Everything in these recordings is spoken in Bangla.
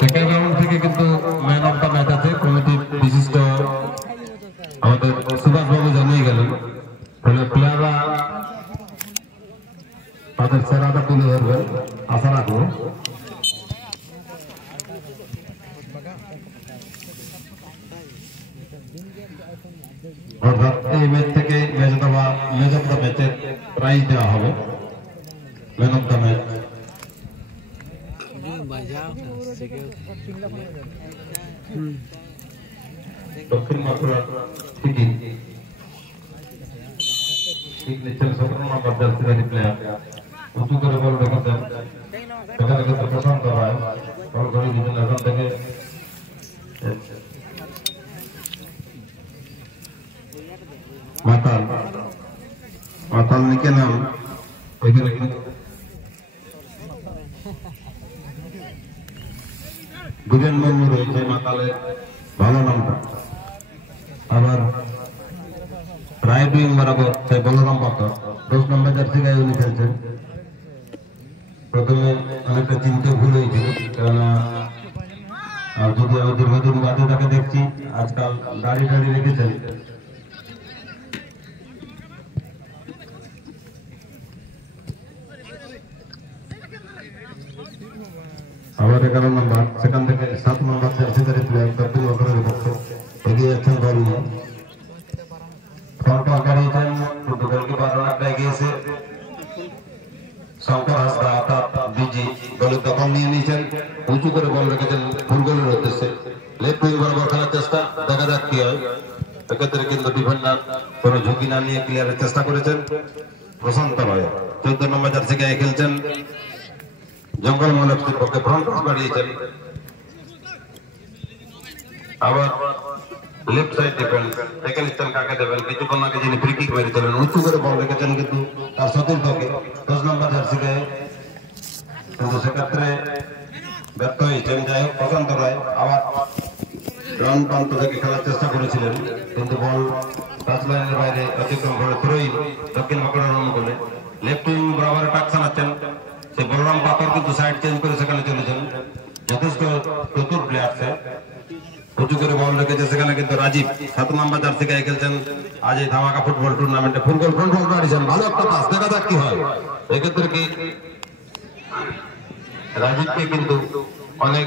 সেকেন্ড রাউন্ড থেকে কিন্তু ম্যান অফ দ্য ম্যাচ আছে কমিটির বিশিষ্ট আমাদের সুভাষবাবু জানিয়ে গেলেন। তাহলে প্লেয়াররা তাদের সেরাটা তুলে ধরবেন আশা রাখবো। অর্থাৎ এই ম্যাচ থেকে ম্যাচ অফ দ্য ম্যাচের প্রাইজ দেওয়া হবে ম্যান অফ দ্য ম্যাচ। দক্ষিণ বাঁকুড়া থেকে ঠিক নিচ্ছেন 17 নম্বর জার্সিধারী প্লেয়ার, উঁচু করে বল রেখেছেন, সেখানে কিন্তু প্রশান্ত রায় বল করে দিচ্ছেন এখন থেকে। মাতাল নিকে নাম ওইখানে কিন্তু গুজেন মুর্মু রয়েছে মাতালের ভালো নামটা। আবার রাইট উইং বরাবর সেই বলরাম পাত্র 10 নম্বর জার্সি গায়ে উনি খেলছেন। প্রথমে অনেকটা চিনতে ভুল হয়েছিল, কেননা যদি আমি দীর্ঘদিন বাদে তাকে দেখছি, আজকাল দাড়ি রেখেছেন। আবার 11 নম্বর, সেখান থেকে 7 নম্বর জার্সিধারী প্লেয়ার দক্ষিণ বাঁকুড়ার পক্ষে এগিয়ে যাচ্ছেন বল নিয়ে। ফ্রন্ট হারিয়েছেন কিন্তু গোলকিপার অনেকটা এগিয়েছে। শঙ্কর হাসদা অর্থাৎ বিজি বলের দখল নিয়ে নিয়েছেন, উঁচু করে বল রেখেছেন ফুল গোলের উদ্দেশ্যে। লেফট উইং বরাবর খেলার চেষ্টা, দেখা যাক কি হয়। এক্ষেত্রে কিন্তু ডিফেন্ডার কোন ঝুঁকি না নিয়ে ক্লিয়ারের চেষ্টা করেছেন প্রশান্ত রায়। 14 নম্বর জার্সি গায়ে খেলছেন জঙ্গল মহলের পক্ষে, ফ্রন্ট বাড়িয়েছেন। আবার লেফট সাইড ডিফেন্স দেখে নিচ্ছেন কাকে দেবেন। কিছুক্ষণ আগে যিনি ফ্রি কিক মেরেছিলেন উঁচু করে বল রেখেছেন কিন্তু তার চতুর্থকে 10 নম্বর জার্সি গায়ে, কিন্তু সেক্ষেত্রে ব্যর্থ হয়েছেন। যাই হোক, প্রশান্ত রায় আবার রান প্রান্ত থেকে খেলার চেষ্টা করেছিলেন, কিন্তু বল টাচ লাইনের বাইরে অতিক্রম করে থ্রোই দক্ষিণ বাঁকুড়ার অনুকূলে। লেফট উইং বরাবরে টাক চালাচ্ছেন সেই বলরাম পাথর, কিন্তু সাইড চেঞ্জ করে সেখানে চলেছেন। যথেষ্ট চতুর প্লেয়ার সে, উঁচু করে বল রেখেছে সেখানে কিন্তু রাজীব 7 নম্বর জার্সি গায়ে খেলছেন আজ এই ধামাকা ফুটবল টুর্নামেন্টে। ফুল গোল ফ্রন্ট বল বাড়িয়েছেন, ভালো একটা পাস, দেখা যাক কি হয়। এক্ষেত্রে কি রাজীবকে কিন্তু অনেক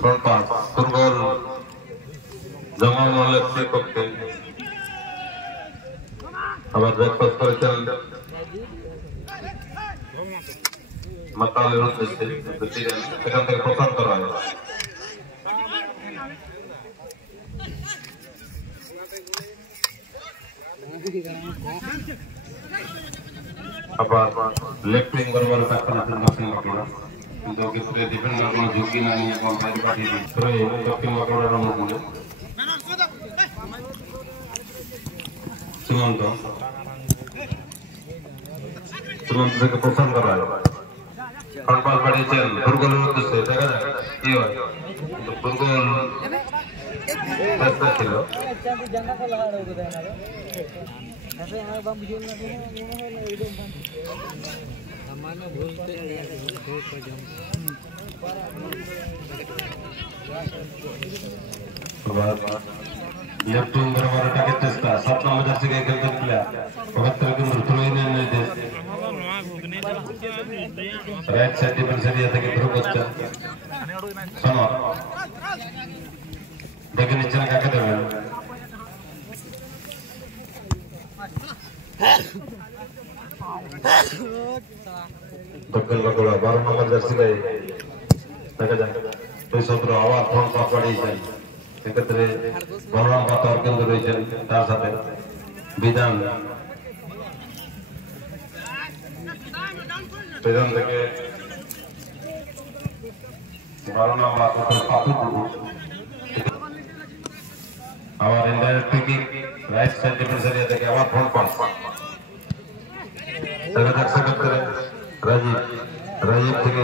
front pass ফুটবল জঙ্গল মহলের পক্ষে। আবার ব্রেকফাস্ট করেছেন মাতালের উদ্দেশ্যে, সেখান থেকে প্রশান্ত রায়। আবার লেফট উইং বরাবর দক্ষিণ বাঁকুড়া, কিন্তু ক্ষেত্রে ডিফেন্ডার কোনো ঝুঁকি না নিয়ে বল বাইরে পাঠিয়ে দিচ্ছে দক্ষিণ বাঁকুড়ার অনুকূলে। সীমান্ত থেকে প্রশান্ত রায় ফ্রন্ট পাস বাড়িয়েছেন ফুটবলের উদ্দেশ্যে, দেখা যাক কি হয়। ফুটবল ছিল लेफ्ट विंग बरोबर टाकेत चेष्टा 7 नंबर जर्सी गाय खेळतात प्लेयर 72 किंमत थ्रोइन निर्देश राइट साइड डिफेंस एरिया থেকে থ্রো করছে সমর দেখে নিচ্ছেন কাকে দেবেন দক্ষিণ বাঁকুড়া 12 নম্বর জার্সি গায়ে দেখা যাক তো সত্র আবার ফোন পাড়িয়েছেন সেক্ষেত্রে বলরাম পাতর কেন্দ্র রয়েছেন তার সাথে বিধান সেখান থেকে 12 নম্বর পাপু আবার indirect kick right side defence area থেকে আবার ফোন পাস সেক্ষেত্রে রাজীব থেকে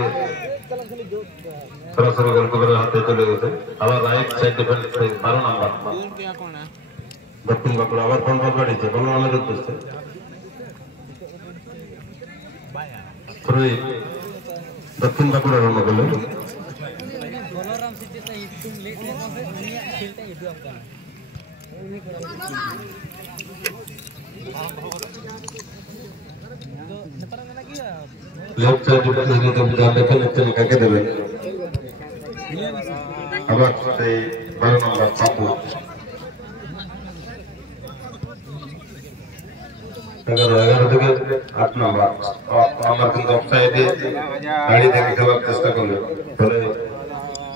সরাসরি গোলকিপারের হাতে চলে গেছে আবার রাইট সাইড ডিফেন্স 12 নম্বর দক্ষিণ বাঁকুড়া আবার ফোন পাস বাড়িয়েছে বলরামের উদ্দেশ্যে दक्षिण बांकुड़ा रन बोले लेफ्ट साइड डिफेंस एरिया से जाने के लिए काके देबे আবার সেই 12 নম্বর পাপু 11 থেকে 8 নম্বর আমার কিন্তু অফসাইডে গাড়ি থেকে খেলার চেষ্টা করলো ফলে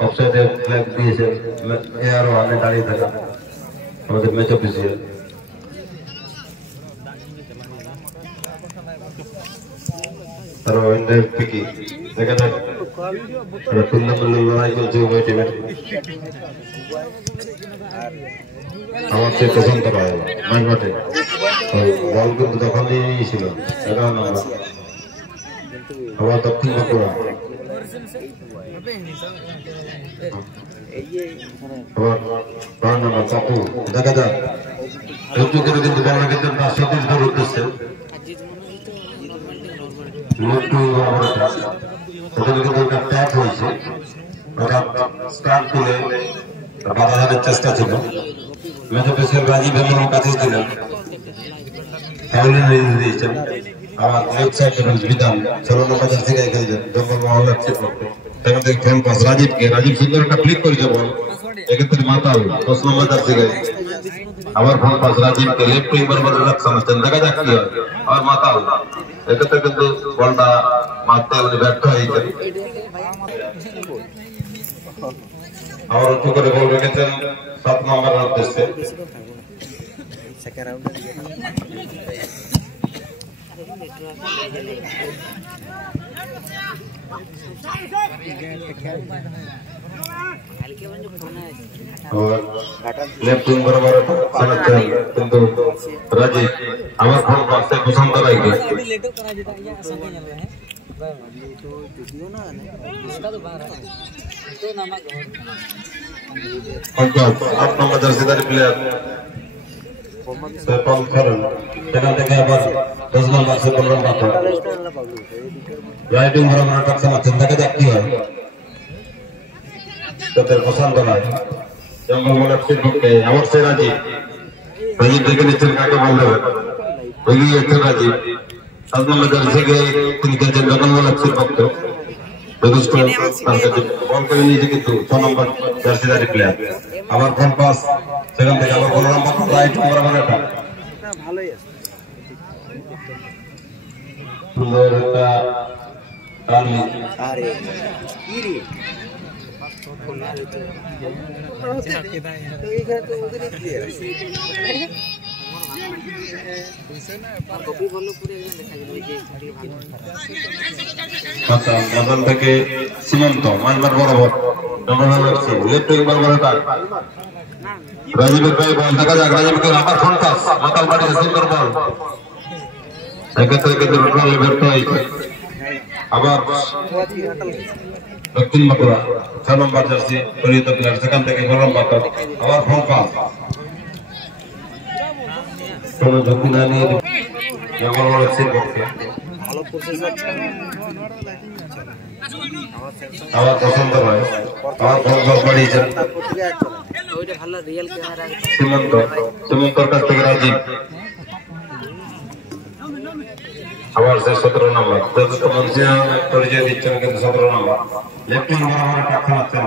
অফসাইডে ফ্ল্যাগ দিয়েছে এআরও আনে দাঁড়িয়ে থাকা আমাদের ম্যাচ অফিসিয়াল তারা ইনডাইরেক্ট পিকি দেখা যাক টুর্নামেন্টের লড়াই চলছে উভয় টিমের আমার সে পছন্দ পায় মাঝ মাঠে বল কিন্তু তখন নিয়েছিল 11 নম্বর আবার দক্ষিণ বাঁকুড়া আবার 12 নম্বর পাপু দেখা যাক উঁচু করে কিন্তু বল কিন্তু তার সতীশ গোল উঠতেছে ট্যাপ হয়েছে স্টার্ট তুলে বাধা ধরার চেষ্টা ছিল ম্যাচ অফিসিয়াল রাজীব এমন কাছে ছিলেন ফাউলের নির্দেশ দিয়েছেন আবার লেফট সাইড ডিফেন্স বিধান 16 নম্বর জার্সি গায়ে খেলছেন জঙ্গল মহল্লা সেখান থেকে ফ্রন্ট পাস রাজীব সুন্দর একটা ফ্লিক করেছে বল এক্ষেত্রে মাতাল 10 নম্বর জার্সি গায়ে আবার ফ্রন্ট পাস রাজীবকে লেফট উইং বরাবর রাখছেন দেখা যাক কি হয় আর মাতাল এক্ষেত্রে কিন্তু বলটা মারতে উনি ব্যর্থ হয়েছেন আবার উঁচু করে বল রেখেছেন 7 নম্বরের উদ্দেশ্যে लेफ्ट विंग बराबर चालाচ্ছেন কিন্তু রাজীব আমার ফোন পাশে পছন্দ লাগে আট নম্বর জার্সিদারি প্লেয়ার সেপল করেন সেখান থেকে আবার 10 নম্বর সে বলরাম পাতর রাইট উইং বরাবর টাকছে না দেখা যাক কি হয় তাদের পছন্দ নয় জঙ্গল বলার পক্ষে আবার সে রাজীব দেখে নিচ্ছেন কাকে বল দেবেন এগিয়ে যাচ্ছেন রাজীব 7 নম্বর জার্সি থেকে তিনি খেলছেন জঙ্গল বলার পক্ষে যথেষ্ট তার কাছে বল করে নিয়েছে কিন্তু 6 নম্বর জার্সিদারি প্লেয়ার আবার ফোন পাস সেখান থেকে আবার বলরাম পাতর রাইট বরাবর এটা সুন্দর একটা টার্নিং আরে কি রে মদন থেকে সীমান্ত মাঝমাঠ বরাবর লেফট উইং বরাবর রাজীবের গায়ে বল দেখা যাক রাজীবকে আবার ফোন পাস মাতাল বাড়ি সুন্দর বল এক্ষেত্রে কিন্তু ব্যর্থ হয়েছে আবার দক্ষিণ বাঁকুড়া 6 নম্বর জার্সি পরিহিত প্লেয়ার সেখান থেকে বলরাম পাতর আবার ফোন পাস কোন ঝুঁকি না নিয়ে জঙ্গল পক্ষে আমার পছন্দ হয় আমার বল বাড়িয়েছেন সুমন্তর কাছ থেকে রাজীব আবার সে 17 নম্বর যথেষ্ট মঞ্চে পরিচয় দিচ্ছেন কিন্তু 17 নম্বর লেফটিং বরাবর টাকা আছেন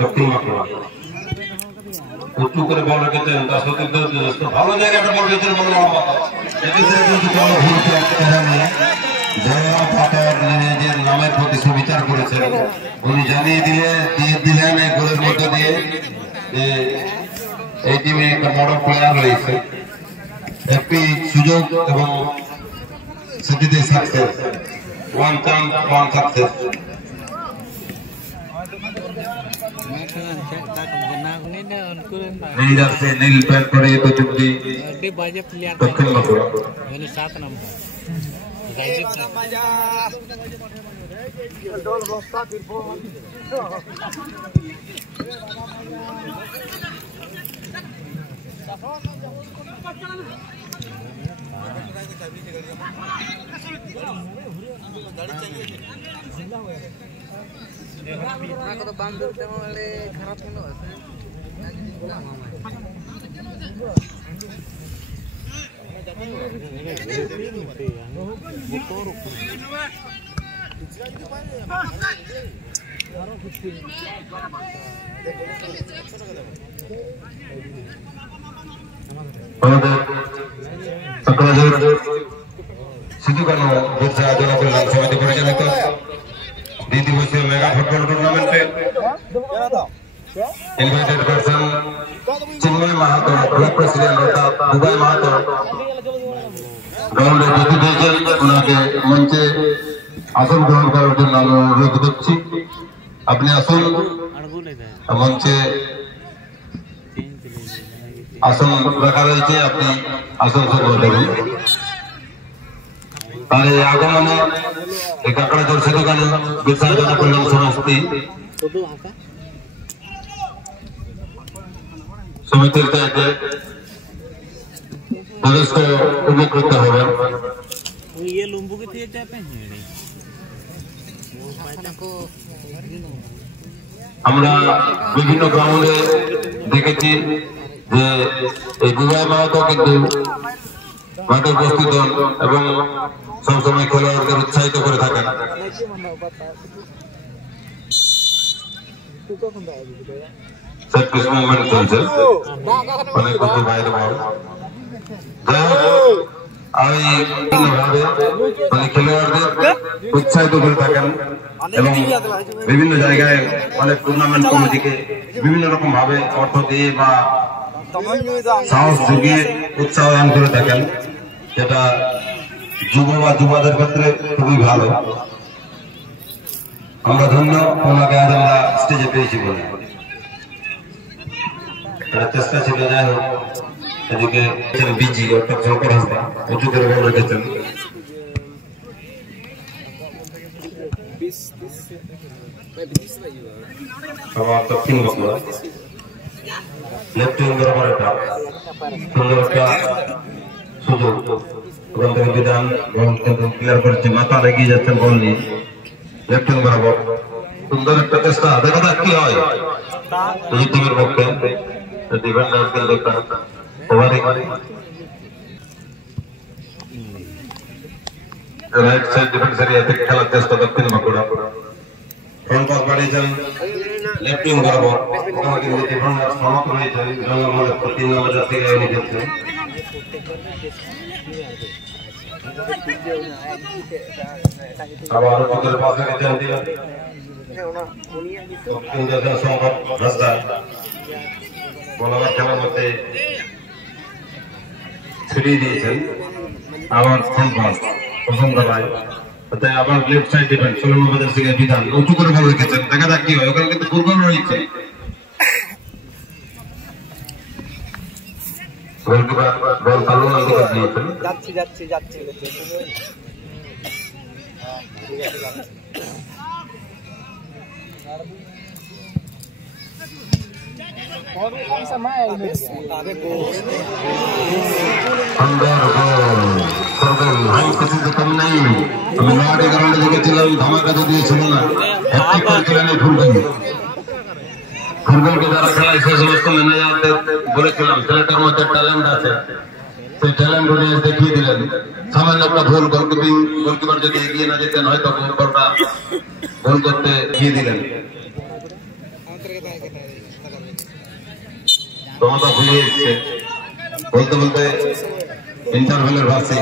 দক্ষিণ মাকড়া উঁচু করে বল রেখেছেন তার সতীর্থ ভালো জায়গাটা বল রেখেছেন বল এক্ষেত্রে কিন্তু কোনো ভুল করেননি নিজের নামের প্রতি সুবিচার করেছেন উনি জানিয়ে দিলেন এই গোলের মধ্য দিয়ে যে এই টিমে একটা বড় প্লেয়ার রয়েছে একটি সুযোগ এবং সেটিতে success one chance one success নীল প্যান্ট পরে চুক্তি দক্ষিণ বাঁকুড়া সিধু কানু বিরসা জনকল্যাণ সমিতি পরিচালিত 2 দিবসীয় মেগা ফুটবল টুর্নামেন্টে ইনভাইটেড পারসন চিন্ময় মাহাতো ক্লাব প্রেসিডেন্ট অর্থাৎ দুবাই মাহাতো গ্রাউন্ডে যেতে দিয়েছেন ওনাকে মঞ্চে আসন গ্রহণ করার জন্য আমি অনুরোধ করছি আপনি আসুন মঞ্চে আসন রাখা রয়েছে আপনি আসন সংগ্রহ করুন তার এই আগমনে এই কাকড়াঝোড় সিধু কানু বিরসা জনকল্যাণ সমিতি সমিতির থেকে যথেষ্ট উপকৃত হবেন আমরা বিভিন্ন গ্রাউন্ডে দেখেছি যে এই দুবাই মাহাতো কিন্তু মাঠে উপস্থিত হন এবং সবসময় খেলোয়াড়দের উৎসাহিত করে থাকেন মুভমেন্ট চলছে অনেক কিছু বাইরে খেলোয়াড়দের উৎসাহিত করে থাকেন এবং বিভিন্ন জায়গায় অনেক টুর্নামেন্ট কমিটিকে বিভিন্ন রকম ভাবে অর্থ দিয়ে বা সাহস যুগিয়ে উৎসাহ দান করে থাকেন যেটা যুব বা যুবাদের ক্ষেত্রে খুবই ভালো আমরা ধন্য ওনাকে আজ আমরা স্টেজে পেয়েছি বলে চেষ্টা ছিল যাই হোক এদিকে বিজি অর্থাৎ শঙ্কর হাসদা উঁচু করে বল রেখেছেন আমার দক্ষিণ বাঁকুড়া লেফট উইং বরাবর এটা সুন্দর একটা সুযোগ ওখান থেকে বিধান বল কিন্তু ক্লিয়ার করেছে মাথা এগিয়ে যাচ্ছেন বল নিয়ে লেফট উইং বরাবর সুন্দর একটা চেষ্টা দেখা যাক কি হয় এই টিমের পক্ষে ডিফেন্ডার কিন্তু একটা ওভারে রাইট সাইড ডিফেন্স এরিয়া থেকে খেলার চেষ্টা দক্ষিণ বাঁকুড়া ফ্রন্ট পাস বাড়িয়েছেন লেফট উইং বরাবর ওখানে কিন্তু ডিফেন্ডার সমাপ্ত হয়েছেন 3 নম্বর জার্সি গায়ে নিয়েছেন আবার উপরে পাস রেখেছেন দক্ষিণ জার্সি শঙ্কর হাসদা বলার খেলার মধ্যে ছড়িয়ে দিয়েছেন আবার ফ্রন্ট পাস পছন্দ রায় তাই আবার লেফট সাইড ডিফেন্স 16 নম্বর জার্সি গায়ে বিধান উঁচু করে বল রেখেছেন দেখা যাক কি হয় ওখানে কিন্তু ফুটবল রয়েছে গোলকিপার বল তালু দিকে দিয়েছেন যাচ্ছি সুন্দর গোল করবেন হাই কিছু কম নাই। আমি 9-11 রানে দেখেছিলাম ধামাকা দিয়েছিল না, হ্যাট্রিক করেছিলেন এই ফুটবলকে যারা খেলায় সে সমস্ত ম্যানেজারদের বলেছিলাম ছেলেটার মধ্যে ট্যালেন্ট আছে, সেই ট্যালেন্ট নিয়ে দেখিয়ে দিলেন। সামান্য একটা ভুল গোলকিপার যদি এগিয়ে না যেতেন হয়তো গোলটা গোল করতে গিয়ে দিলেন। তোমাদের ভুলে এসছে বলতে বলতে ইন্টারভেলের ভাষে